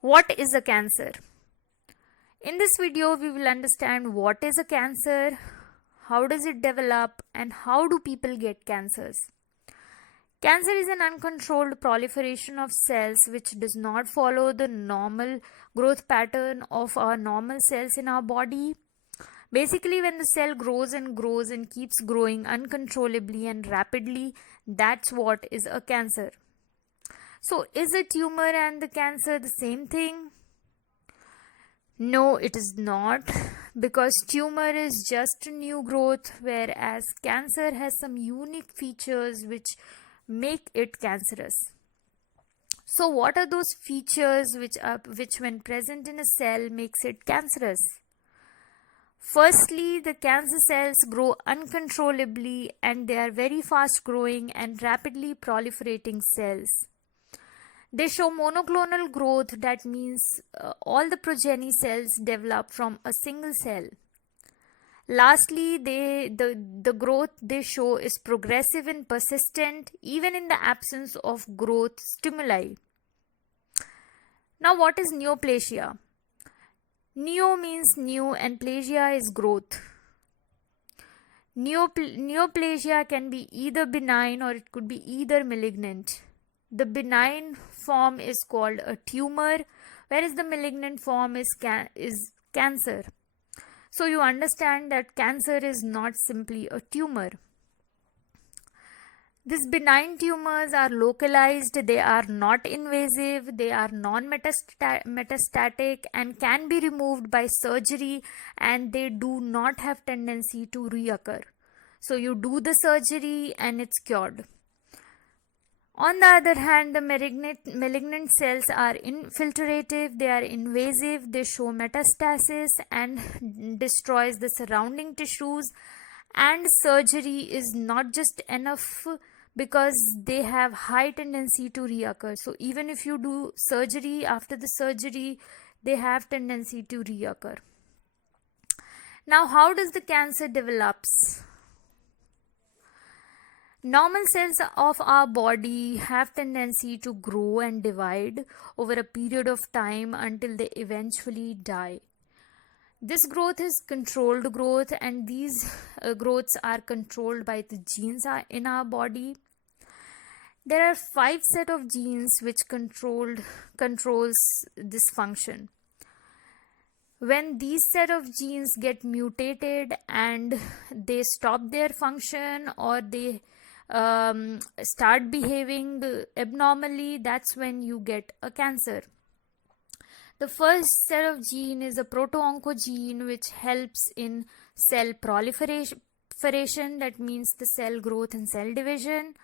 What is a cancer? In this video, we will understand what is a cancer, how does it develop, and how do people get cancers. Cancer is an uncontrolled proliferation of cells which does not follow the normal growth pattern of our normal cells in our body. Basically, when the cell grows and keeps growing uncontrollably and rapidly, that's what is a cancer. So, is a tumor and the cancer the same thing? No, it is not, because tumor is just a new growth, whereas cancer has some unique features which make it cancerous. So, what are those features which when present in a cell makes it cancerous? Firstly, the cancer cells grow uncontrollably and they are very fast growing and rapidly proliferating cells. They show monoclonal growth, that means all the progeny cells develop from a single cell. Lastly, the growth they show is progressive and persistent even in the absence of growth stimuli. Now, what is neoplasia? Neo means new and plasia is growth. Neoplasia can be either benign or it could be either malignant. The benign form is called a tumor, whereas the malignant form is cancer. So you understand that cancer is not simply a tumor. These benign tumors are localized, they are not invasive, they are non-metastatic and can be removed by surgery, and they do not have tendency to reoccur. So you do the surgery and it's cured. On the other hand, the malignant cells are infiltrative, they are invasive, they show metastasis and destroys the surrounding tissues, and surgery is not just enough because they have high tendency to reoccur. So even if you do surgery, after the surgery, they have tendency to reoccur. Now, how does the cancer develops? Normal cells of our body have tendency to grow and divide over a period of time until they eventually die. This growth is controlled growth, and these growths are controlled by the genes in our body. There are 5 set of genes which controls this function. When these set of genes get mutated and they stop their function or they start behaving abnormally, that's when you get a cancer. The first set of gene is a proto-oncogene which helps in cell proliferation, that means the cell growth and cell division.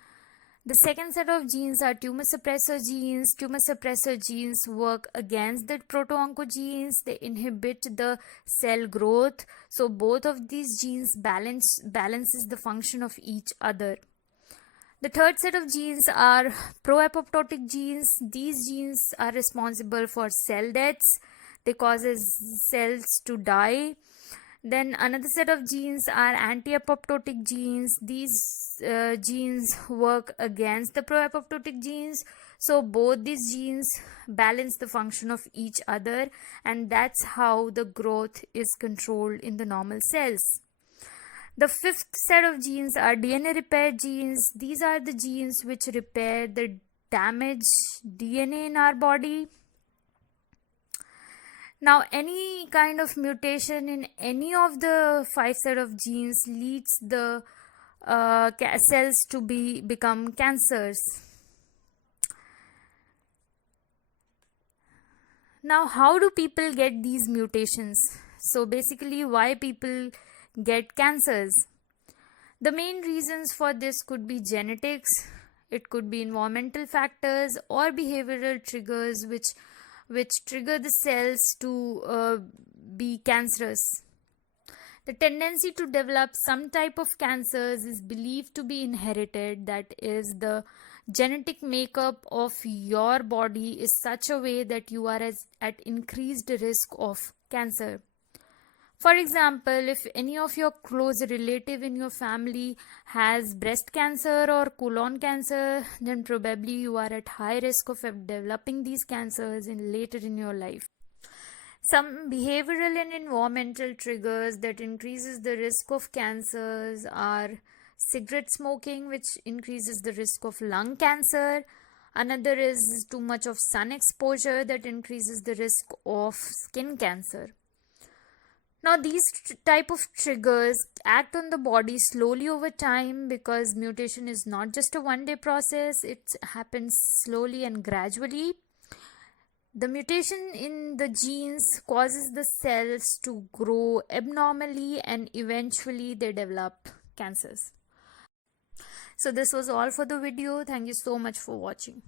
The second set of genes are tumor suppressor genes. Tumor suppressor genes work against the proto-oncogenes. They inhibit the cell growth. So both of these genes balances the function of each other. The third set of genes are pro-apoptotic genes. These genes are responsible for cell deaths. They cause cells to die. Then another set of genes are anti-apoptotic genes. These genes work against the pro-apoptotic genes. So both these genes balance the function of each other, and that's how the growth is controlled in the normal cells. The fifth set of genes are DNA repair genes. These are the genes which repair the damaged DNA in our body. Now, any kind of mutation in any of the 5 set of genes leads the cells to become cancers. Now, how do people get these mutations? So basically, why people get cancers? The main reasons for this could be genetics, it could be environmental factors or behavioral triggers which trigger the cells to be cancerous. The tendency to develop some type of cancers is believed to be inherited, that is, the genetic makeup of your body is such a way that you are at increased risk of cancer. For example, if any of your close relative in your family has breast cancer or colon cancer, then probably you are at high risk of developing these cancers later in your life. Some behavioral and environmental triggers that increases the risk of cancers are cigarette smoking, which increases the risk of lung cancer. Another is too much of sun exposure that increases the risk of skin cancer. Now, these type of triggers act on the body slowly over time, because mutation is not just a one-day process, it happens slowly and gradually. The mutation in the genes causes the cells to grow abnormally, and eventually they develop cancers. So this was all for the video. Thank you so much for watching.